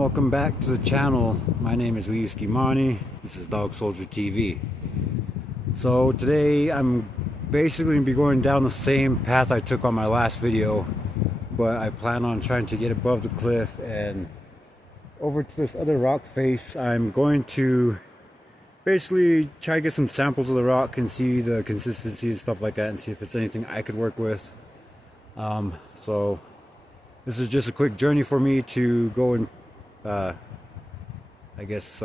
welcome back to the channel. My name is Wiyuski Mani. This is Dog Soldier TV. So today I'm basically going to be going down the same path I took on my last video, but I plan on trying to get above the cliff and over to this other rock face. I'm going to basically try to get some samples of the rock and see the consistency and stuff like that, and see if it's anything I could work with. So this is just a quick journey for me to go and I guess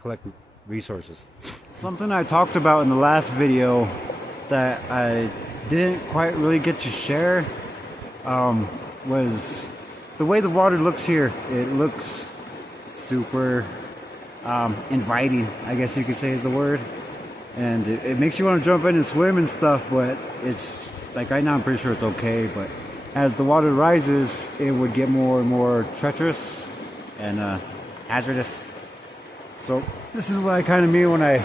collect resources. Something I talked about in the last video that I didn't quite really get to share was the way the water looks here. It looks super inviting, I guess you could say is the word, and it makes you want to jump in and swim and stuff, but it's like right now I'm pretty sure it's okay, but as the water rises it would get more and more treacherous and hazardous. So this is what I kind of mean when I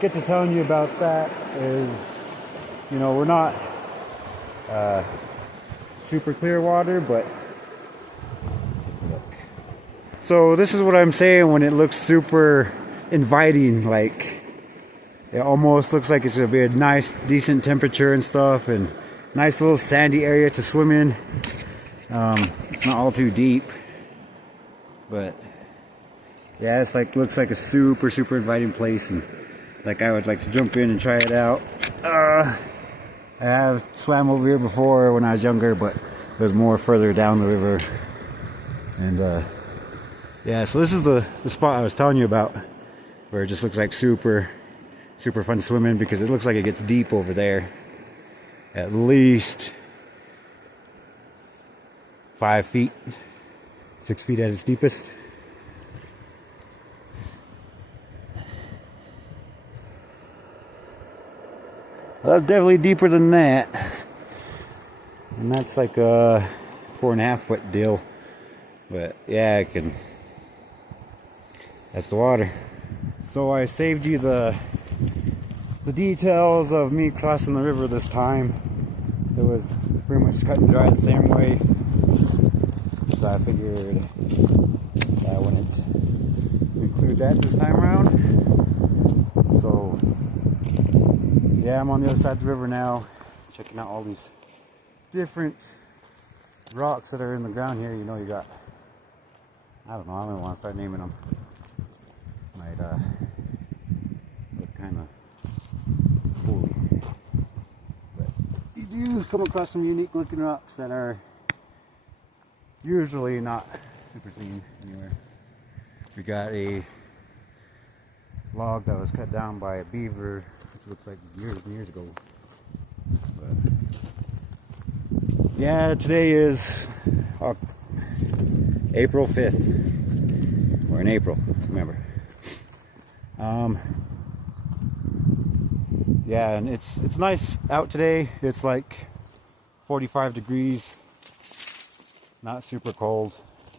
get to telling you about that, is, you know, we're not super clear water, but look. So this is what I'm saying when it looks super inviting, like it almost looks like it's gonna be a nice decent temperature and stuff, and nice little sandy area to swim in. It's not all too deep, but yeah, it's like looks like a super inviting place, and like I would like to jump in and try it out. I have swam over here before when I was younger, but it was more further down the river. And yeah, so this is the spot I was telling you about, where it just looks like super fun to swim in, because it looks like it gets deep over there, at least 5 feet, 6 feet at its deepest. Well, that's definitely deeper than that, and that's like a 4.5 foot deal. But yeah, that's the water. So I saved you the details of me crossing the river this time. It was pretty much cut and dry the same way, so I figured I wouldn't include that this time around. So yeah, I'm on the other side of the river now, checking out all these different rocks that are in the ground here. You know, you got, I don't know, I don't want to start naming them. Might look kind of cool, but you do come across some unique looking rocks that are usually not super seen anywhere. We got a log that was cut down by a beaver, which looks like years and years ago. But yeah, today is April 5th. We're in April, remember. Yeah, and it's nice out today. It's like 45 degrees, not super cold.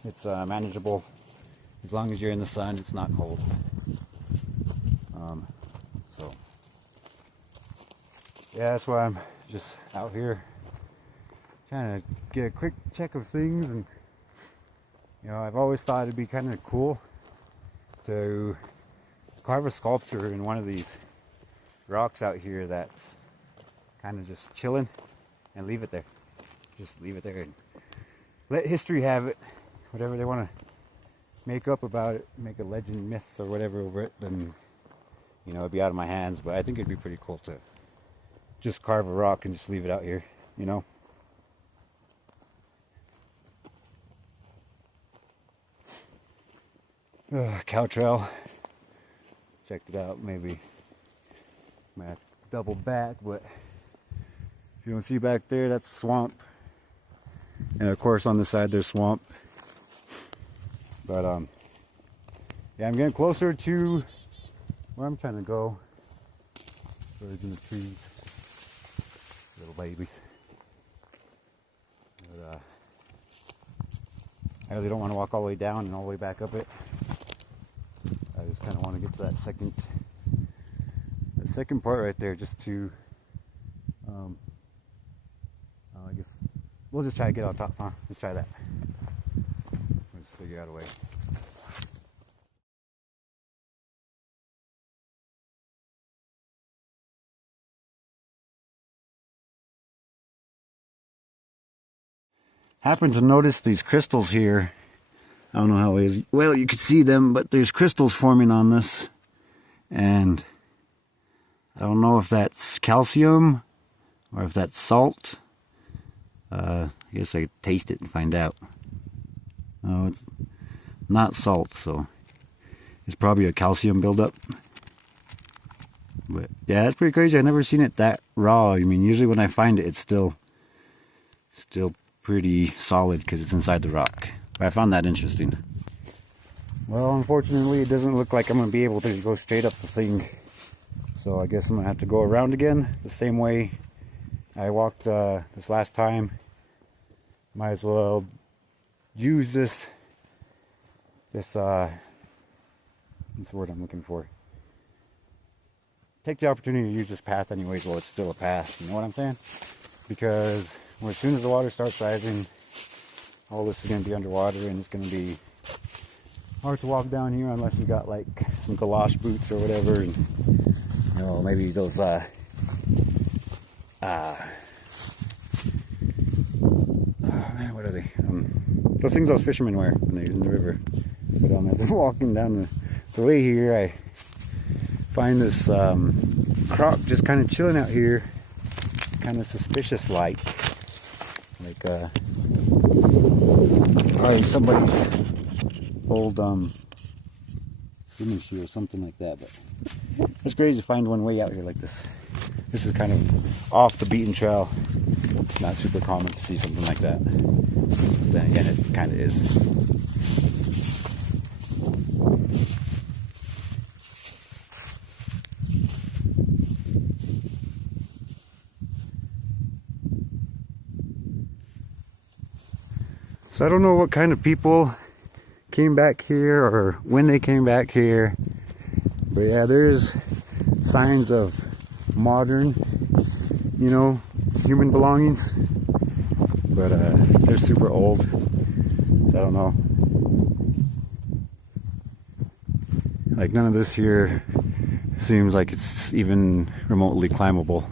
It's manageable as long as you're in the sun. It's not cold. So yeah, that's why I'm just out here trying to get a quick check of things. And you know, I've always thought it'd be kind of cool to carve a sculpture in one of these rocks out here that's kind of just chilling, and leave it there. Just leave it there and let history have it. Whatever they want to make up about it, make a legend, myth, or whatever over it, then, you know, it'd be out of my hands. But I think it'd be pretty cool to just carve a rock and just leave it out here, you know. Cow trail. Checked it out. Maybe might have to double back, but if you don't see back there, that's swamp. And of course on this side there's swamp. But yeah, I'm getting closer to where I'm trying to go. Birds in the trees, little babies. But I really don't want to walk all the way down and all the way back up it. I just kind of want to get to that second part right there, just to I guess we'll just try to get on top, huh? Let's try that. out of the way. Happened to notice these crystals here. I don't know how well you can see them, but there's crystals forming on this. And I don't know if that's calcium or if that's salt. I guess I could taste it and find out. No, it's not salt, so it's probably a calcium buildup. But yeah, that's pretty crazy. I've never seen it that raw. I mean, usually when I find it, it's still pretty solid because it's inside the rock. But I found that interesting. Well, unfortunately, it doesn't look like I'm going to be able to go straight up the thing. So I guess I'm going to have to go around again the same way I walked this last time. Might as well use this what's the word I'm looking for? Take the opportunity to use this path anyways while it's still a path. You know what I'm saying? Because as soon as the water starts rising, all this is going to be underwater, and it's going to be hard to walk down here unless you got like some galosh boots or whatever, and you know, maybe those oh man, what are they? Those things those fishermen wear when they're in the river. But as I'm walking down the way here, I find this croc just kind of chilling out here, kind of suspicious like probably somebody's old swimming shoe or something like that. But it's crazy to find one way out here like this. This is kind of off the beaten trail. It's not super common to see something like that. But then again, it kind of is. So I don't know what kind of people came back here or when they came back here, but yeah, there's signs of modern, you know, human belongings, but they're super old, so I don't know. Like none of this here seems like it's even remotely climbable,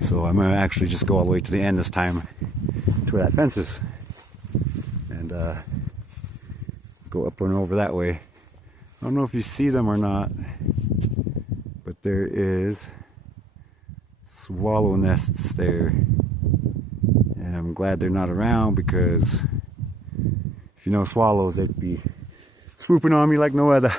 so I'm gonna actually just go all the way to the end this time to where that fence is, and go up and over that way. I don't know if you see them or not, but there is swallow nests there, and I'm glad they're not around, because if you know swallows, they'd be swooping on me like no other.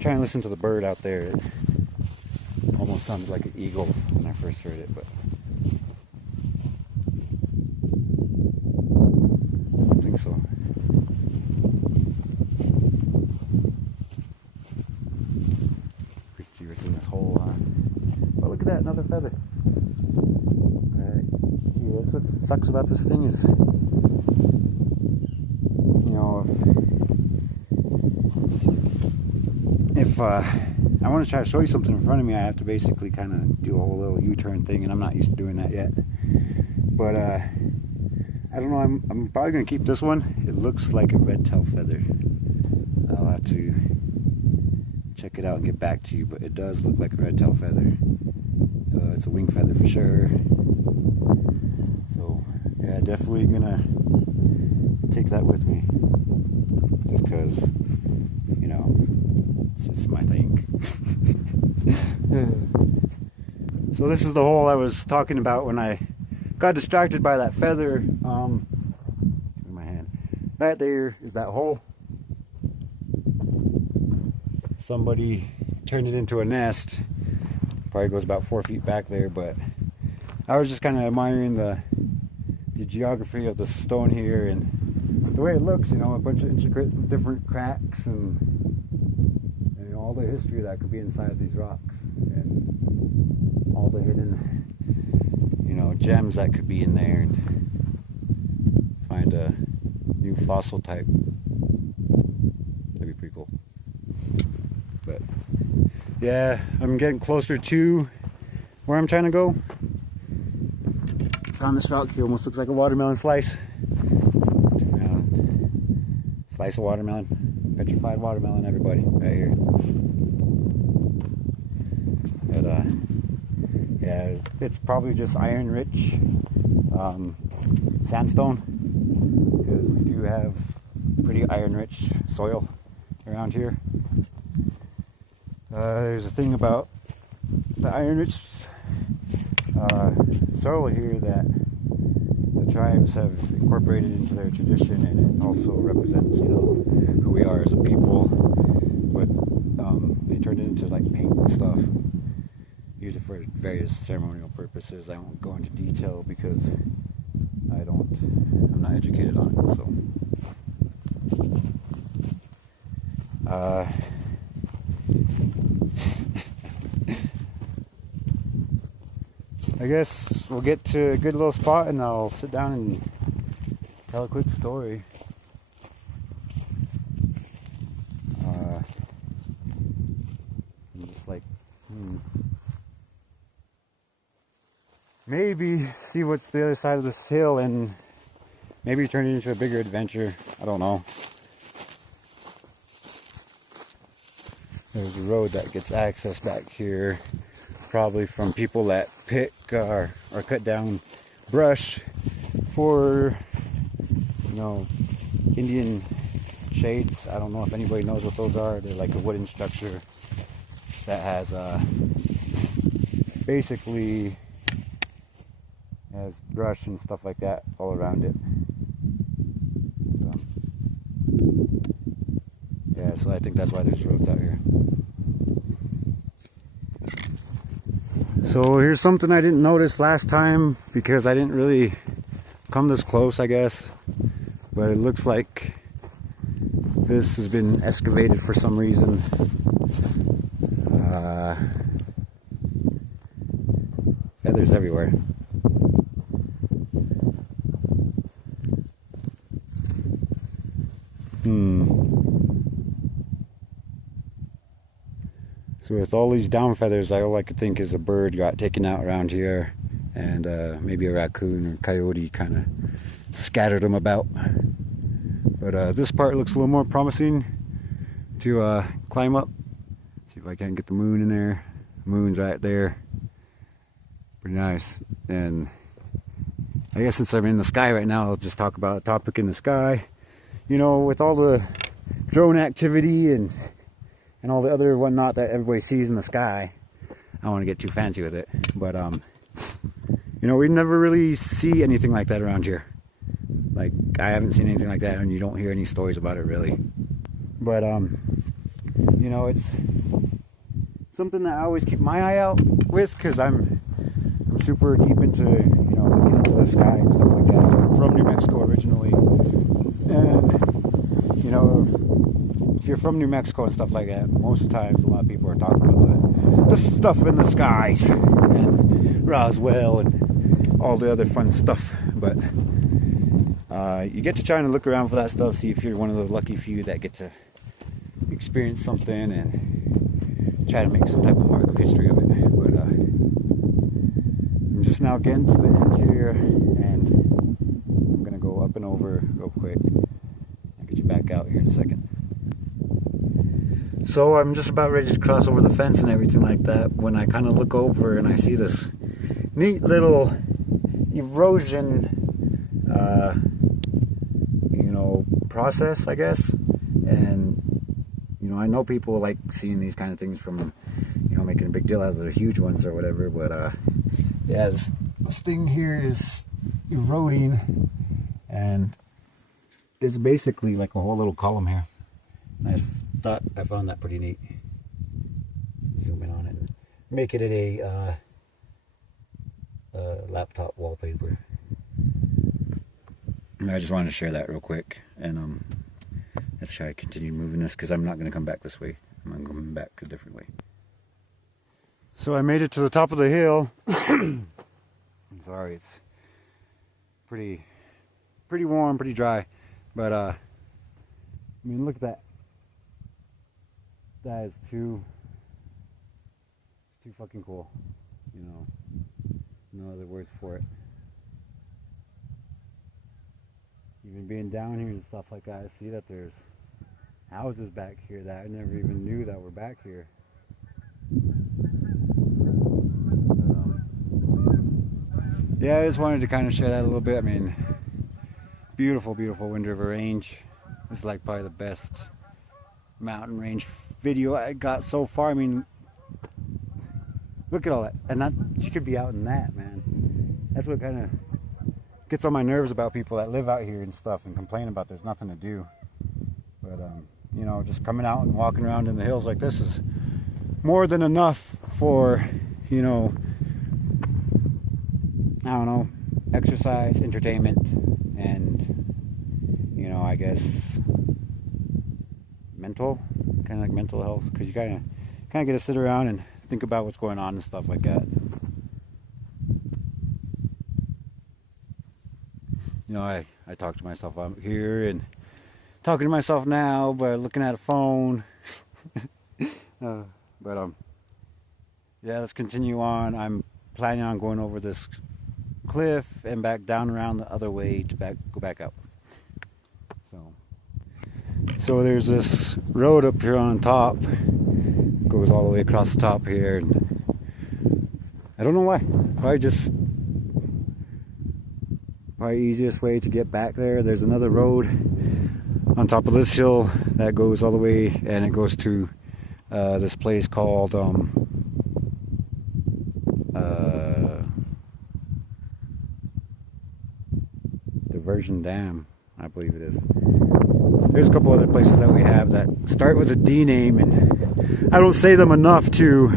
Try and listen to the bird out there. It almost sounded like an eagle when I first heard it, but I don't think so. We see what's in this hole, huh? Oh, look at that, another feather. Yeah, that's what sucks about this thing is, you know, if I want to try to show you something in front of me, I have to basically kind of do a whole little U-turn thing, and I'm not used to doing that yet. But I don't know, I'm probably going to keep this one. It looks like a red tail feather. I'll have to check it out and get back to you, but it does look like a red tail feather. It's a wing feather for sure. So yeah, definitely gonna take that with me, just because, you know, it's my thing. So this is the hole I was talking about when I got distracted by that feather. In my hand, that there is that hole. Somebody turned it into a nest. Probably goes about 4 feet back there, but I was just kind of admiring the geography of the stone here and the way it looks, you know, a bunch of intricate different cracks and you know, all the history that could be inside of these rocks, and all the hidden, you know, gems that could be in there. And a new fossil type. That'd be pretty cool. But yeah, I'm getting closer to where I'm trying to go. Found this rock here, almost looks like a watermelon slice. Slice of watermelon, petrified watermelon, everybody, right here. But yeah, it's probably just iron-rich sandstone, because we do have pretty iron-rich soil around here. There's a thing about the iron-rich soil here that the tribes have incorporated into their tradition, and it also represents, you know, who we are as a people. But they turned it into like paint and stuff. Use it for various ceremonial purposes. I won't go into detail because I'm not educated on it. So I guess we'll get to a good little spot and I'll sit down and tell a quick story. I'm just like, maybe see what's the other side of this hill and maybe turn it into a bigger adventure. I don't know. There's a road that gets access back here, probably from people that pick or cut down brush for, you know, Indian shades. I don't know if anybody knows what those are. They're like a wooden structure that has basically has brush and stuff like that all around it. Yeah, so I think that's why there's roads out here. So here's something I didn't notice last time because I didn't really come this close, I guess. But it looks like this has been excavated for some reason. Feathers everywhere. So with all these down feathers, all I could think is a bird got taken out around here, and maybe a raccoon or coyote kind of scattered them about. But this part looks a little more promising to climb up. See if I can get the moon in there. The moon's right there. Pretty nice. And I guess since I'm in the sky right now, I'll just talk about a topic in the sky. You know, with all the drone activity and all the other whatnot that everybody sees in the sky, I don't want to get too fancy with it, but you know, we never really see anything like that around here. Like, I haven't seen anything like that, and you don't hear any stories about it really. But you know, it's something that I always keep my eye out with, because I'm super deep into, you know, looking into the sky and stuff like that. I'm from New Mexico originally, and you know, if you're from New Mexico and stuff like that, most of the times a lot of people are talking about the stuff in the skies and Roswell and all the other fun stuff. But you get to try and look around for that stuff, see if you're one of the lucky few that get to experience something and try to make some type of mark of history of it. But I'm just now getting to the end here, and I'm gonna go up and over real quick. I'll get you back out here in a second. So I'm just about ready to cross over the fence and everything like that when I kind of look over and I see this neat little erosion you know, process, I guess. And you know, I know people like seeing these kind of things from, you know, making a big deal out of the huge ones or whatever, but yeah, this thing here is eroding, and it's basically like a whole little column here. And I found that pretty neat. Zoom in on it and make it a laptop wallpaper. And I just wanted to share that real quick, and let's try to continue moving this, because I'm not going to come back this way. I'm going to come back a different way. So I made it to the top of the hill. I'm sorry, it's pretty pretty warm, pretty dry. But I mean, look at that. That is too fucking cool. You know, no other words for it. Even being down here and stuff like that, I see that there's houses back here that I never even knew that were back here. Yeah, I just wanted to kind of share that a little bit. I mean, beautiful, beautiful Wind River Range. It's like probably the best mountain range video I got so far. I mean, look at all that. And that, you could be out in that, man. That's what kind of gets on my nerves about people that live out here and stuff and complain about there's nothing to do. But, you know, just coming out and walking around in the hills like this is more than enough for, you know, I don't know, exercise, entertainment, and, you know, I guess mental, kind of like mental health, because you kind of get to sit around and think about what's going on and stuff like that. You know, I talk to myself out here and talking to myself now, but looking at a phone. But yeah, let's continue on. I'm planning on going over this cliff and back down around the other way to go back up. So there's this road up here on top, goes all the way across the top here, and I don't know why. Probably easiest way to get back there. There's another road on top of this hill that goes all the way, and it goes to this place called Diversion Dam, I believe it is. There's a couple other places that we have that start with a D name, and I don't say them enough to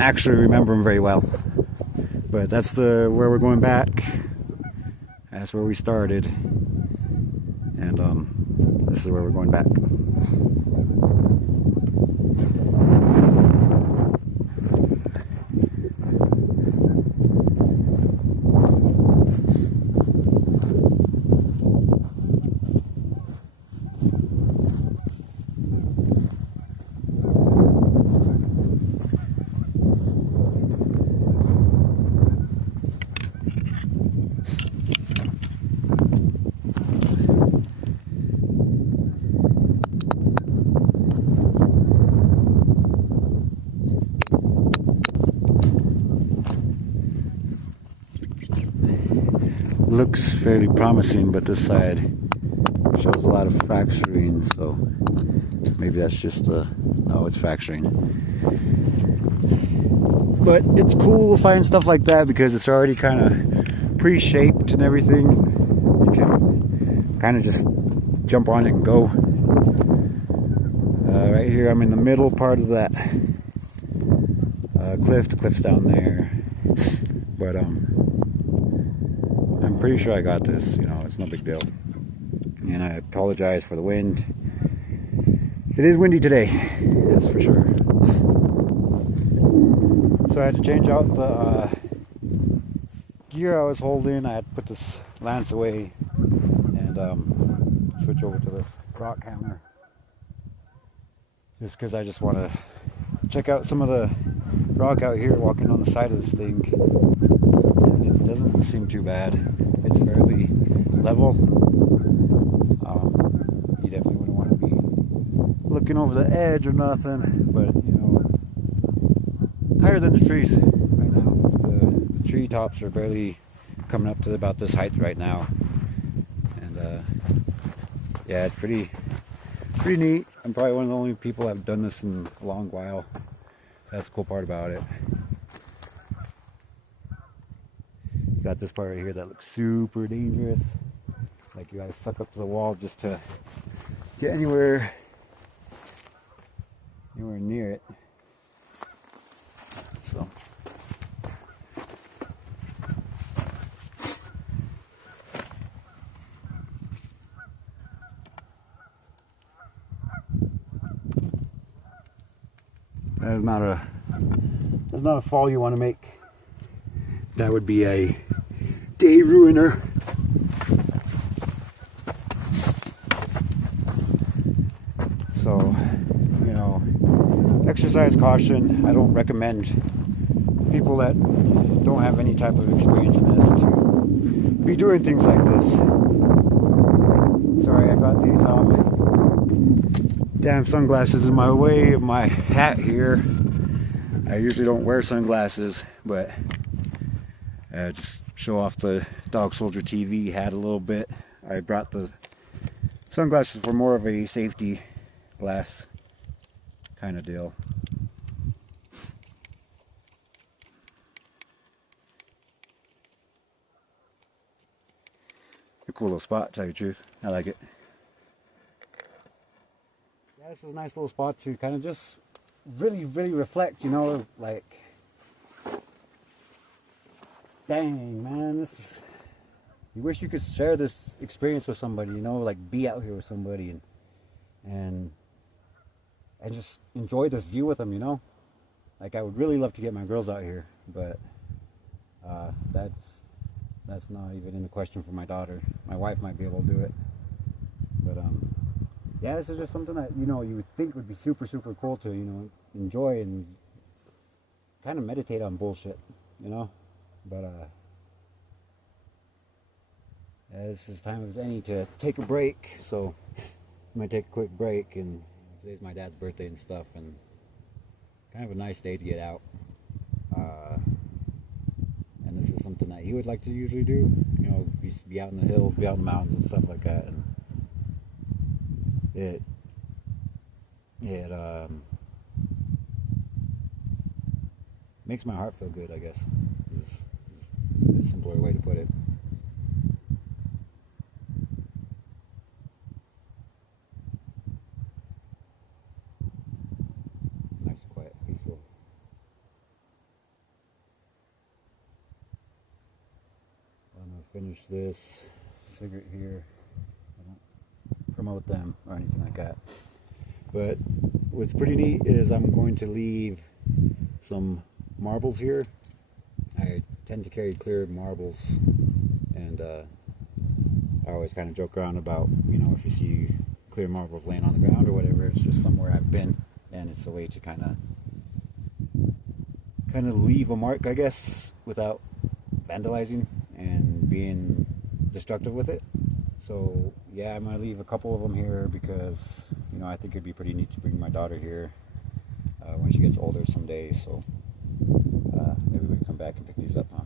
actually remember them very well. But that's where we're going back. That's where we started, and this is where we're going back. Looks fairly promising, but this side shows a lot of fracturing, so maybe that's just no, it's fracturing. But it's cool to find stuff like that because it's already kind of pre-shaped and everything. You can kind of just jump on it and go. Right here I'm in the middle part of that cliff. The cliff's down there, but I'm pretty sure I got this, you know, it's no big deal. And I apologize for the wind. It is windy today, that's for sure. So I had to change out the gear I was holding. I had to put this lance away and switch over to this rock hammer. Just because I just want to check out some of the rock out here walking on the side of this thing. It doesn't seem too bad. It's fairly level. You definitely wouldn't want to be looking over the edge or nothing, but you know, higher than the trees right now. The tree tops are barely coming up to about this height right now, and yeah, it's pretty neat. I'm probably one of the only people that have done this in a long while. That's the cool part about it. Got this part right here that looks super dangerous. Like you gotta suck up to the wall just to get anywhere near it. So that's not a fall you want to make. That would be a day ruiner. So, you know, exercise caution. I don't recommend people that don't have any type of experience in this to be doing things like this. Sorry, I got these damn sunglasses in my way of my hat here. I usually don't wear sunglasses, but just show off the Dog Soldier TV hat a little bit. I brought the sunglasses for more of a safety glass kind of deal. A cool little spot, to tell you the truth. I like it. Yeah, this is a nice little spot to kind of just really reflect, you know, like, dang, man, this is, you wish you could share this experience with somebody, you know, like be out here with somebody and just enjoy this view with them, you know. Like, I would really love to get my girls out here, but that's not even in the question for my daughter. My wife might be able to do it, but yeah, this is just something that, you know, you would think would be super cool to, you know, enjoy and kind of meditate on bullshit, you know. But this is time of any to take a break, so I'm gonna take a quick break. And today's my dad's birthday and stuff, and kind of a nice day to get out. And this is something that he would like to usually do, you know, be out in the hills, be out in the mountains and stuff like that. And it makes my heart feel good, I guess. Is a simpler way to put it. Nice, quiet, peaceful. I'm gonna finish this cigarette here. I don't promote them or anything like that. But what's pretty neat is I'm going to leave some marbles here. I tend to carry clear marbles, and I always kind of joke around about, you know, if you see clear marbles laying on the ground or whatever, it's just somewhere I've been, and it's a way to kind of leave a mark, I guess, without vandalizing and being destructive with it. So yeah, I'm gonna leave a couple of them here because, you know, I think it'd be pretty neat to bring my daughter here when she gets older someday. So maybe we can come back and pick these up, huh?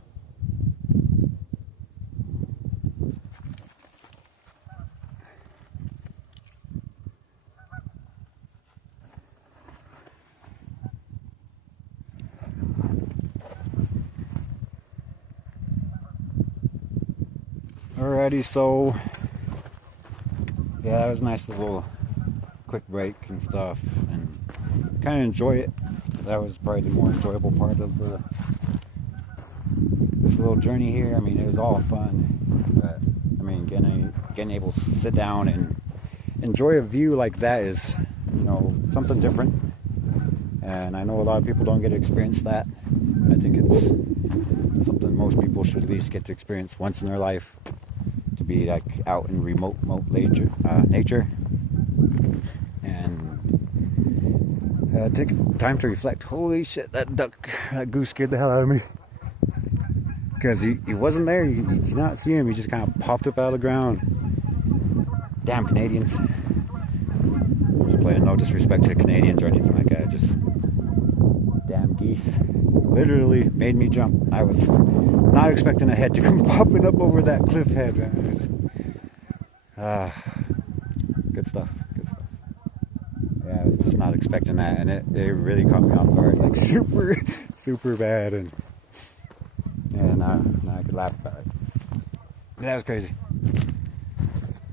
Alrighty, so yeah, that was a nice little quick break and stuff, and kind of enjoy it. That was probably the more enjoyable part of this little journey here. I mean, it was all fun, but I mean, getting able to sit down and enjoy a view like that is, you know, something different. And I know a lot of people don't get to experience that. I think it's something most people should at least get to experience once in their life, to be like out in remote nature, and take time to reflect. Holy shit, that goose scared the hell out of me, because he wasn't there. You did not see him. He just kind of popped up out of the ground. Damn Canadians. Just playing no disrespect to Canadians or anything like that, just damn geese. Literally made me jump. I was not expecting a head to come popping up over that cliff head, man. Good stuff. Yeah, I was just not expecting that, and it really caught me off guard, like super bad, and now I could laugh about it. That was crazy.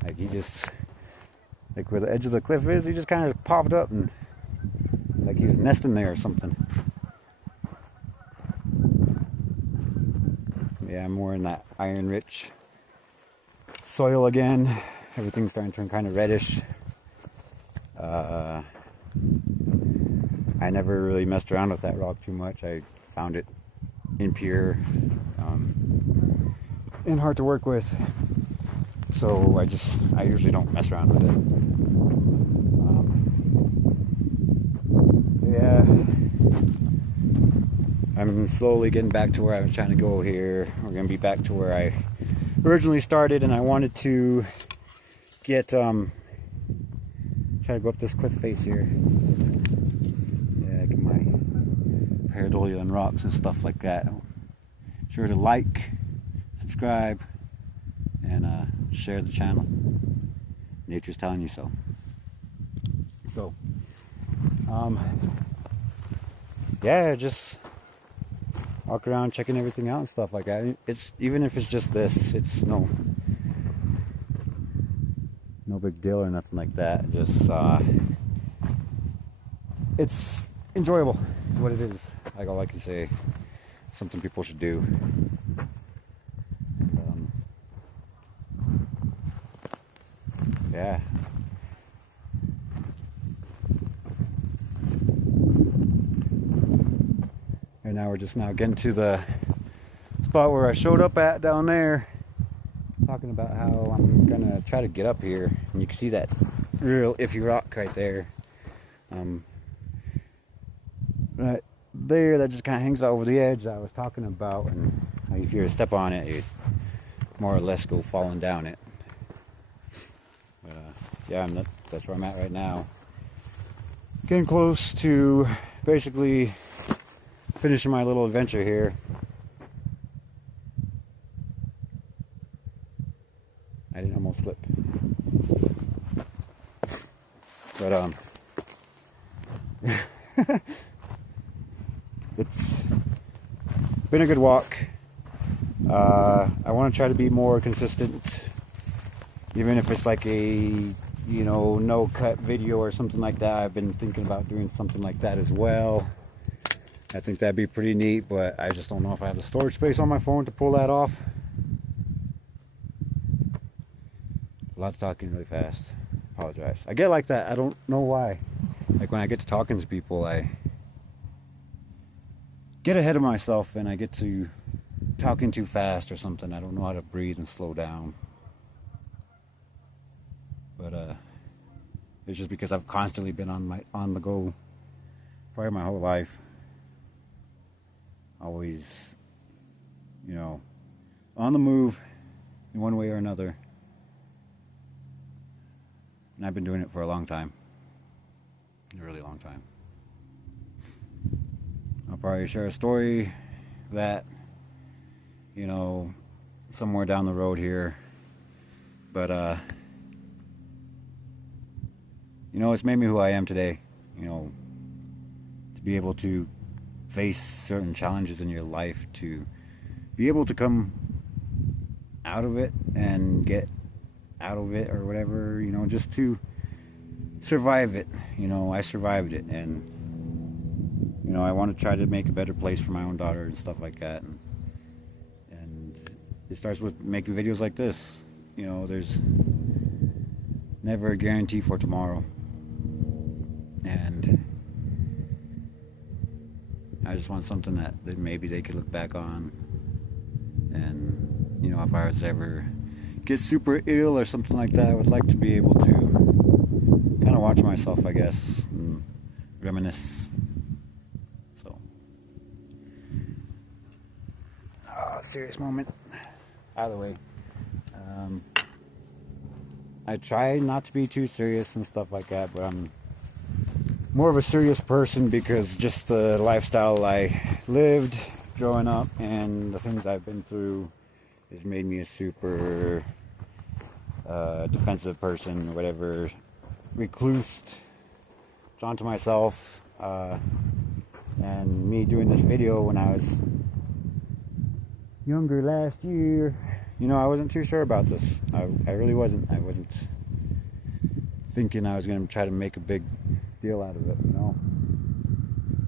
Like, he just, like where the edge of the cliff is, he just kind of popped up, and like he was nesting there or something. Yeah, I'm more in that iron-rich soil again. Everything's starting to turn kind of reddish. I never really messed around with that rock too much. I found it impure. and hard to work with. So I usually don't mess around with it. Yeah, I'm slowly getting back to where I was trying to go here. We're gonna be back to where I originally started, and I wanted to get try to go up this cliff face here. Yeah, get my pareidolia and rocks and stuff like that. Sure to like, subscribe, and share the channel. Nature's telling you so. So, yeah, just walk around checking everything out and stuff like that. It's even if it's just this, it's no big deal or nothing like that. Just it's enjoyable. Is what it is. Like all I can say. Something people should do. Yeah. And now we're just getting to the spot where I showed up at down there, talking about how I'm gonna try to get up here, and you can see that real iffy rock right there. Right there, that just kind of hangs out over the edge that I was talking about, and if you were to step on it, you'd more or less go falling down it. But yeah, that's where I'm at right now. Getting close to basically finishing my little adventure here. I didn't almost slip. But it's been a good walk. I want to try to be more consistent, even if it's like a no cut video or something like that. I've been thinking about doing something like that as well. I think that'd be pretty neat, but I just don't know if I have the storage space on my phone to pull that off. A lot of talking really fast. Apologize. I get like that. I don't know why. Like when I get to talking to people, I get ahead of myself and I get to talking too fast or something. I don't know how to breathe and slow down. But it's just because I've constantly been on the go probably my whole life. Always, on the move in one way or another. And I've been doing it for a long time. A really long time. I'll probably share a story that, somewhere down the road here. But, it's made me who I am today. To be able to face certain challenges in your life, to be able to come out of it and get out of it or whatever, just to survive it. I survived it, and I want to try to make a better place for my own daughter and stuff like that, and it starts with making videos like this. There's never a guarantee for tomorrow, and I just want something that maybe they could look back on, and if I was to ever get super ill or something like that, I would like to be able to kind of watch myself, I guess, and reminisce. So, serious moment. Either way, I try not to be too serious and stuff like that, but I'm more of a serious person because just the lifestyle I lived growing up and the things I've been through has made me a super defensive person, whatever, recluse, drawn to myself, and me doing this video when I was younger last year, I wasn't too sure about this. I really wasn't. I wasn't thinking I was going to try to make a big deal out of it,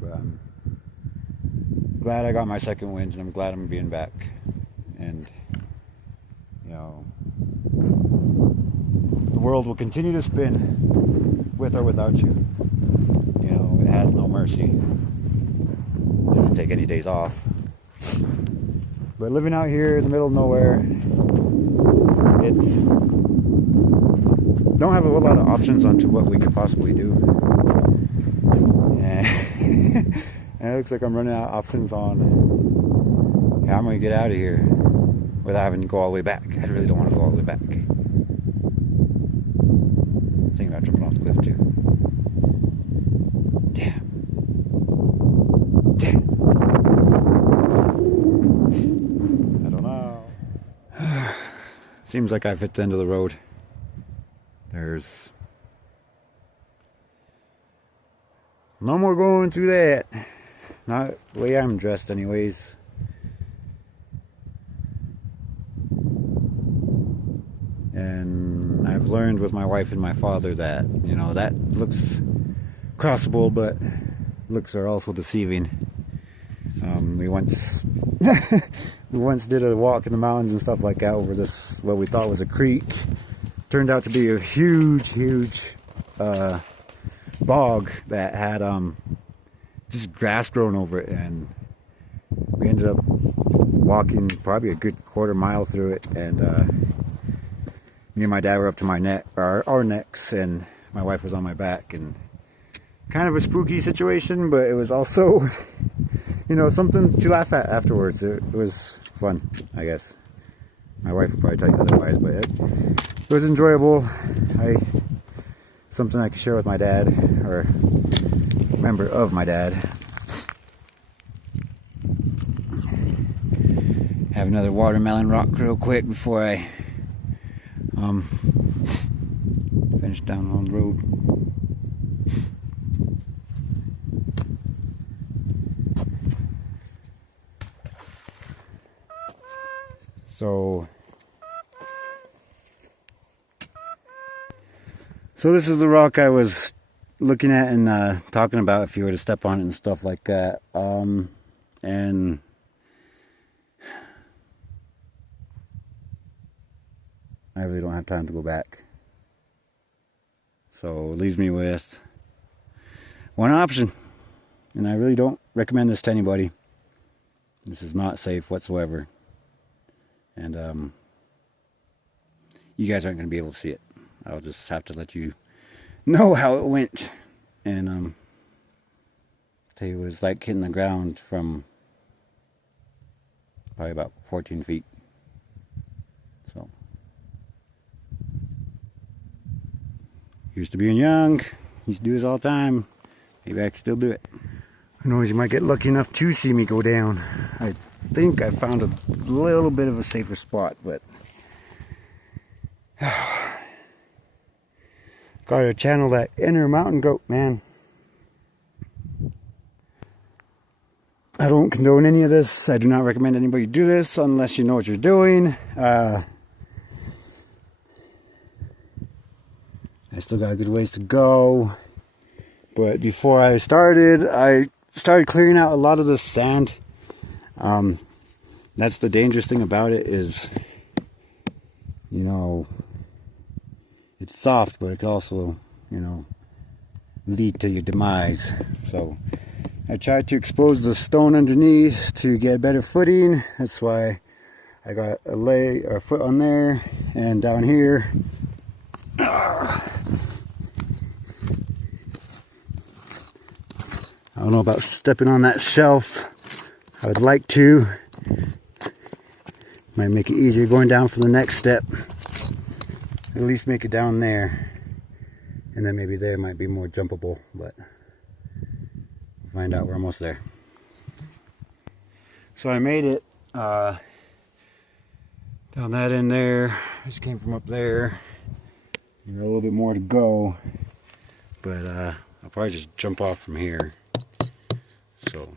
but I'm glad I got my second wind, and I'm glad I'm being back, and the world will continue to spin with or without you. It has no mercy. It doesn't take any days off. But living out here in the middle of nowhere, it's don't have a whole lot of options onto what we could possibly do. And it looks like I'm running out of options on how I'm going to get out of here without having to go all the way back. I really don't want to go all the way back. I'm thinking about jumping off the cliff too. Damn. I don't know. Seems like I've hit the end of the road. There's no more going through that. Not the way I'm dressed anyways. And I've learned with my wife and my father that, you know, that looks crossable, but looks are also deceiving. We once did a walk in the mountains and stuff like that over this, what we thought was a creek. Turned out to be a huge bog that had just grass growing over it, and we ended up walking probably a good quarter mile through it, and me and my dad were up to my neck, our necks, and my wife was on my back, and kind of a spooky situation, but it was also you know, something to laugh at afterwards. It was fun, I guess. My wife would probably tell you otherwise, but it was enjoyable. Something I could share with my dad, or a member of my dad. Have another watermelon rock real quick before I finish down on the road. So this is the rock I was looking at and talking about if you were to step on it and stuff like that. And I really don't have time to go back. So it leaves me with one option. And I really don't recommend this to anybody. This is not safe whatsoever. And you guys aren't going to be able to see it. I'll just have to let you know how it went. And tell you what it's like hitting the ground from probably about 14 feet. So used to being young, used to do this all the time. Maybe I can still do it. Who knows, you might get lucky enough to see me go down. I think I found a little bit of a safer spot, but gotta channel that inner mountain goat, man. I don't condone any of this. I do not recommend anybody do this unless you know what you're doing. I still got a good ways to go. But before I started clearing out a lot of the sand. That's the dangerous thing about it is, you know, it's soft, but it can also, you know, lead to your demise. So I tried to expose the stone underneath to get better footing. That's why I got a leg or a foot on there and down here. I don't know about stepping on that shelf. I would like to. Might make it easier going down for the next step. At least make it down there. And then maybe there might be more jumpable, but we'll find out. We're almost there. So I made it down that end there. Just came from up there. Got a little bit more to go, but I'll probably just jump off from here. So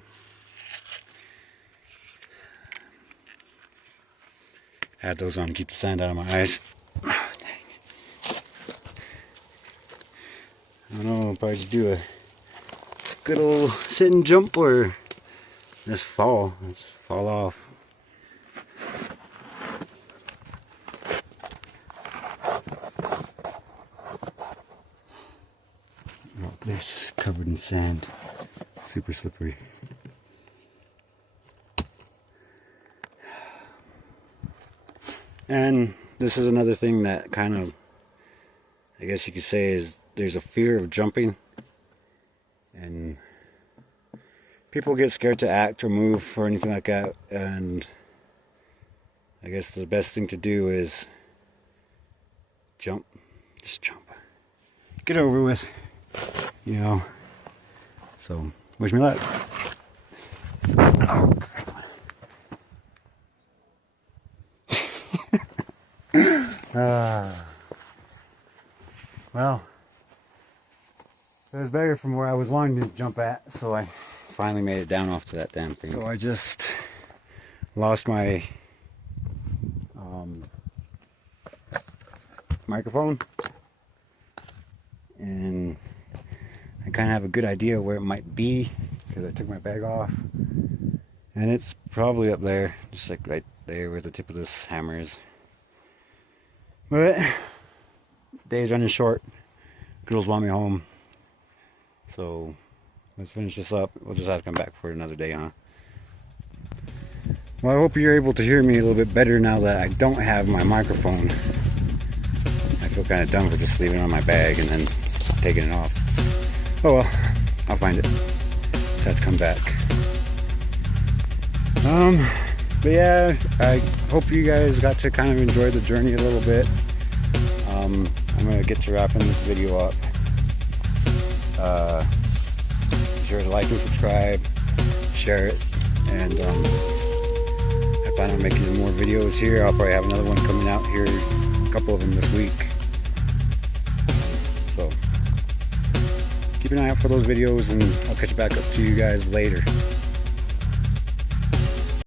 had those on to keep the sand out of my eyes. Oh, dang. I don't know, I'll probably just do a good old sit and jump or just fall. Just fall off. Oh, this covered in sand. Super slippery. And this is another thing that kind of, I guess you could say, is there's a fear of jumping. And people get scared to act or move or anything like that. And I guess the best thing to do is jump. Just jump. Get over with. You know. So, wish me luck. Oh, well, it was better from where I was wanting to jump at, so I finally made it down off to that damn thing. So I just lost my microphone, and I kind of have a good idea where it might be because I took my bag off, and it's probably up there, just like right there where the tip of this hammer is. But day's running short. Girls want me home, so let's finish this up. We'll just have to come back for another day, huh? Well, I hope you're able to hear me a little bit better now that I don't have my microphone. I feel kind of dumb for just leaving it on my bag and then taking it off. Oh well, I'll find it. Have to come back. But yeah, I hope you guys got to kind of enjoy the journey a little bit. I'm gonna get to wrapping this video up. Be sure to like and subscribe, share it, and I plan on making more videos here. I'll probably have another one coming out here, a couple of them this week. So keep an eye out for those videos, and I'll catch back up to you guys later.